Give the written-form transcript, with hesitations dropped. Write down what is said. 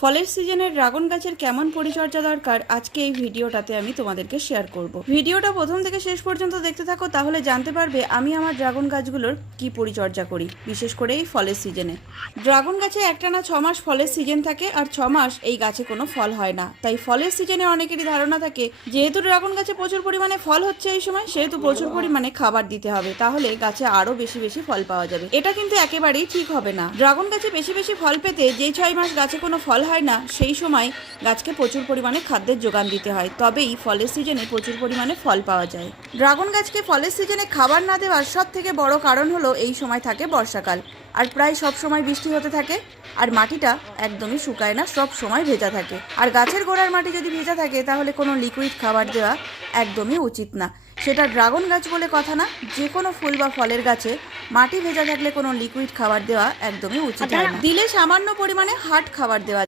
ফলের সিজনে ড্রাগন গাছের কেমন পরিচর্যা দরকার আজকে এই ভিডিওটাতে আমি তোমাদেরকে শেয়ার করব। ভিডিওটা প্রথম থেকে শেষ পর্যন্ত দেখতে থাকো, তাহলে জানতে পারবে আমি আমার ড্রাগন গাছগুলোর কি পরিচর্যা করি, বিশেষ করে এই ফলের সিজনে। ড্রাগন গাছে একটানা 6 মাস ফলের সিজন থাকে, আর 6 মাস এই গাছে কোনো ফল হয় না। তাই ফলের সিজনে অনেকেরই ধারণা থাকে যেহেতু ড্রাগন গাছে প্রচুর পরিমাণে ফল হচ্ছে এই সময়, সেহেতু প্রচুর পরিমাণে খাবার দিতে হবে, তাহলে গাছে আরো বেশি বেশি ফল পাওয়া যাবে। এটা কিন্তু একেবারেই ঠিক হবে না। ড্রাগন গাছে বেশি বেশি ফল পেতে যেই 6 মাস গাছে কোনো ফল হয় না, সেই সময় গাছকে প্রচুর পরিমাণে খাদ্যের যোগান দিতে হয়, তবেই ফলের সিজনে প্রচুর পরিমাণে ফল পাওয়া যায়। ড্রাগন গাছকে ফলের সিজনে খাবার না দেওয়ার সব থেকে বড় কারণ হলো এই সময় থাকে বর্ষাকাল, আর প্রায় সব সময় বৃষ্টি হতে থাকে, আর মাটিটা একদমই শুকায় না, সব সময় ভেজা থাকে। আর গাছের গোড়ার মাটি যদি ভেজা থাকে তাহলে কোনো লিকুইড খাবার দেওয়া একদমই উচিত না। সেটা ড্রাগন গাছ বলে কথা না, যে কোনো ফুল বা ফলের গাছে মাটি ভেজা থাকলে কোনো লিকুইড খাবার দেওয়া একদমই উচিত হয় না। দিলে সামান্য পরিমাণে হার্ড খাবার দেওয়া